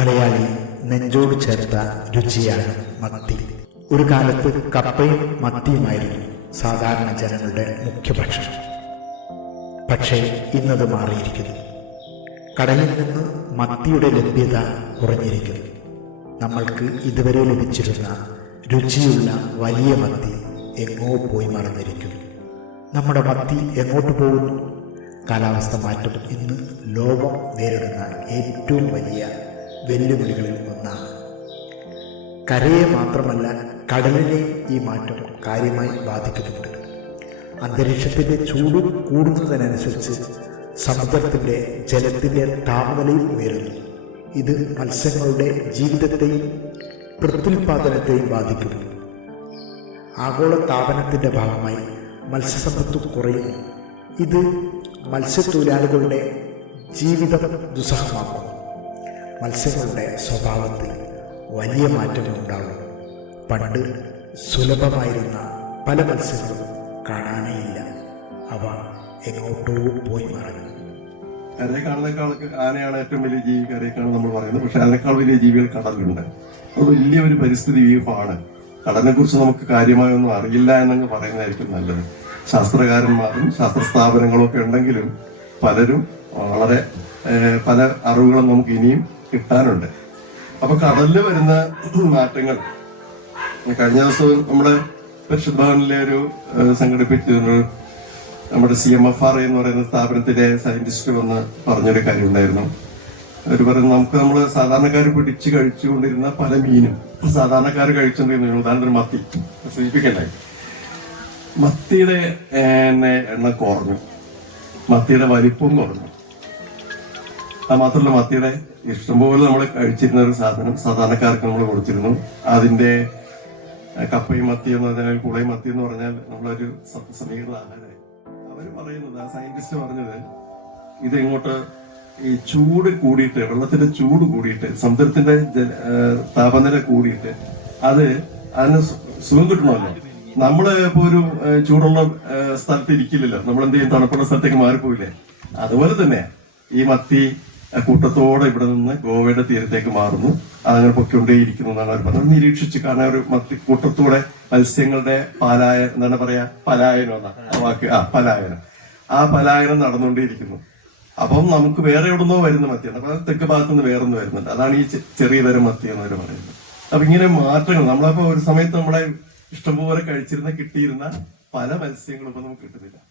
മലയാളി നെഞ്ചോട് ചേർത്ത രുചിയാണ് മത്തി. ഒരു കാലത്ത് കപ്പയും മത്തിയുമായിരുന്നു സാധാരണ ജനങ്ങളുടെ മുഖ്യ ഭക്ഷണം പക്ഷേ ഇന്നത് മാറിയിരിക്കുന്നു. കടലിൽ നിന്ന് മത്തിയുടെ ലഭ്യത കുറഞ്ഞിരിക്കുന്നു. നമ്മൾക്ക് ഇതുവരെ ലഭിച്ചിരുന്ന രുചിയുള്ള വലിയ മത്തി എങ്ങോ പോയി മറന്നിരിക്കുന്നു. നമ്മുടെ മത്തി എങ്ങോട്ട് പോകുന്നു? കാലാവസ്ഥ മാറ്റം ഇന്ന് ലോകം നേരിടുന്ന ഏറ്റവും വലിയ വെല്ലുവിളികളിൽ ഒന്നാണ്. കരയെ മാത്രമല്ല കടലിനെ ഈ മാറ്റം കാര്യമായി ബാധിക്കുന്നുണ്ട്. അന്തരീക്ഷത്തിന്റെ ചൂട് കൂടുന്നതിനനുസരിച്ച് സമുദ്രത്തിന്റെ ജലത്തിന്റെ താപനിലയും ഉയരുന്നു. ഇത് മത്സ്യങ്ങളുടെ ജീവിതത്തെയും പ്രത്യുൽപാദനത്തെയും ബാധിക്കുന്നു. ആഗോള താപനത്തിന്റെ ഭാഗമായി മത്സ്യസമ്പത്ത് കുറയുന്നു ഇത് മത്സ്യത്തൊഴിലാളികളുടെ ജീവിതം ദുസ്സഹമാക്കുന്നു. മത്സ്യങ്ങളുടെ സ്വഭാവത്തിൽ വലിയ മാറ്റങ്ങൾ ഉണ്ടാകും. പണ്ട് സുലഭമായിരുന്ന പല മത്സ്യങ്ങളും കാണാനേയില്ല അവ എങ്ങോട്ടോ പോയി മറഞ്ഞു. കരയെ കാണുന്നേക്കാൾ ആനയാണ് ഏറ്റവും വലിയ ജീവി കരയെ നമ്മൾ പറയുന്നത്. പക്ഷെ അതിനേക്കാൾ വലിയ ജീവികൾ കടലുണ്ട്. അത് വലിയ ഒരു പരിസ്ഥിതി വ്യൂഹമാണ് കടലിനെ കുറിച്ച് നമുക്ക് കാര്യമായൊന്നും അറിയില്ല എന്നങ്ങ് പറയുന്നതായിരിക്കും നല്ലത്. ശാസ്ത്രകാരന്മാരും ശാസ്ത്ര സ്ഥാപനങ്ങളും ഒക്കെ ഉണ്ടെങ്കിലും പലരും വളരെ പല അറിവുകളും നമുക്ക് ഇനിയും കിട്ടാനുണ്ട്. അപ്പൊ കടലിൽ വരുന്ന മാറ്റങ്ങൾ. കഴിഞ്ഞ ദിവസം നമ്മുടെ പരിശുദ്ധവനിലെ ഒരു സംഘടിപ്പിച്ചിരുന്നു നമ്മുടെ സി എം എഫ് ആർ എന്ന് പറയുന്ന സ്ഥാപനത്തിലെ സയന്റിസ്റ്റ് വന്ന് പറഞ്ഞൊരു കാര്യം ഉണ്ടായിരുന്നു അവർ പറയുന്നത് നമുക്ക് നമ്മൾ സാധാരണക്കാർ പിടിച്ച് കഴിച്ചുകൊണ്ടിരുന്ന പല മീനും സാധാരണക്കാർ കഴിച്ചുകൊണ്ടിരുന്ന ഉദാഹരണത്തിന് മത്തി. സൂചിപ്പിക്കണ്ടായി. മത്തിയുടെ എണ്ണം കുറഞ്ഞു. മത്തിയുടെ വലിപ്പം കുറഞ്ഞു. അത് മാത്രമല്ല മത്തിയുടെ ഇഷ്ടംപോലെ നമ്മൾ കഴിച്ചിരുന്ന ഒരു സാധനം സാധാരണക്കാർക്ക് നമ്മൾ കൊടുത്തിരുന്നു. അതിന്റെ കപ്പയും മത്തി എന്ന് പറഞ്ഞാൽ കുളയും മത്തി എന്ന് പറഞ്ഞാൽ നമ്മളൊരു സമീകൃത ആഹാരമായി അവർ പറയുന്നത് ആ സയന്റിസ്റ്റ് പറഞ്ഞത് ഇത് ഈ ചൂട് കൂടിയിട്ട് വെള്ളത്തിന്റെ ചൂട് കൂടിയിട്ട് സമുദ്രത്തിന്റെ താപനില കൂടിയിട്ട് അത് അതിന് സുഖം കിട്ടണമല്ലോ? നമ്മൾ ഇപ്പൊ ഒരു ചൂടുള്ള സ്ഥലത്ത് ഇരിക്കില്ലല്ലോ. നമ്മൾ എന്ത് ചെയ്യും? തണുപ്പുള്ള സ്ഥലത്തേക്ക് മാറിപ്പോയില്ലേ അതുപോലെ തന്നെ ഈ മത്തി കൂട്ടത്തോടെ ഇവിടെ നിന്ന് ഗോവയുടെ തീരത്തേക്ക് മാറുന്നു. അതങ്ങനെ പൊക്കൊണ്ടേയിരിക്കുന്നു എന്നാണ് അവർ പറഞ്ഞത്. നിരീക്ഷിച്ച് കാരണം ഒരു മത്തി കൂട്ടത്തോടെ മത്സ്യങ്ങളുടെ പാലായ എന്താണ് പറയാ? പലായനം എന്നാണ്. വാക്ക്. ആ പലായനം. ആ പലായനം നടന്നുകൊണ്ടേയിരിക്കുന്നു. അപ്പം നമുക്ക് വേറെ എവിടുന്നോ വരുന്ന മത്തിയാണ്. അപ്പൊ തെക്ക് ഭാഗത്ത് നിന്ന് വേറെ വേറൊന്ന് വരുന്നുണ്ട്. അതാണ് ഈ ചെറിയ തരം മത്തി എന്നവർ പറയുന്നത്. അപ്പൊ ഇങ്ങനെ മാറ്റങ്ങൾ. നമ്മളപ്പോ ഒരു സമയത്ത് നമ്മളെ ഇഷ്ടംപോലെ കഴിച്ചിരുന്ന കിട്ടിയിരുന്ന പല മത്സ്യങ്ങളും ഇപ്പൊ നമുക്ക് കിട്ടുന്നില്ല.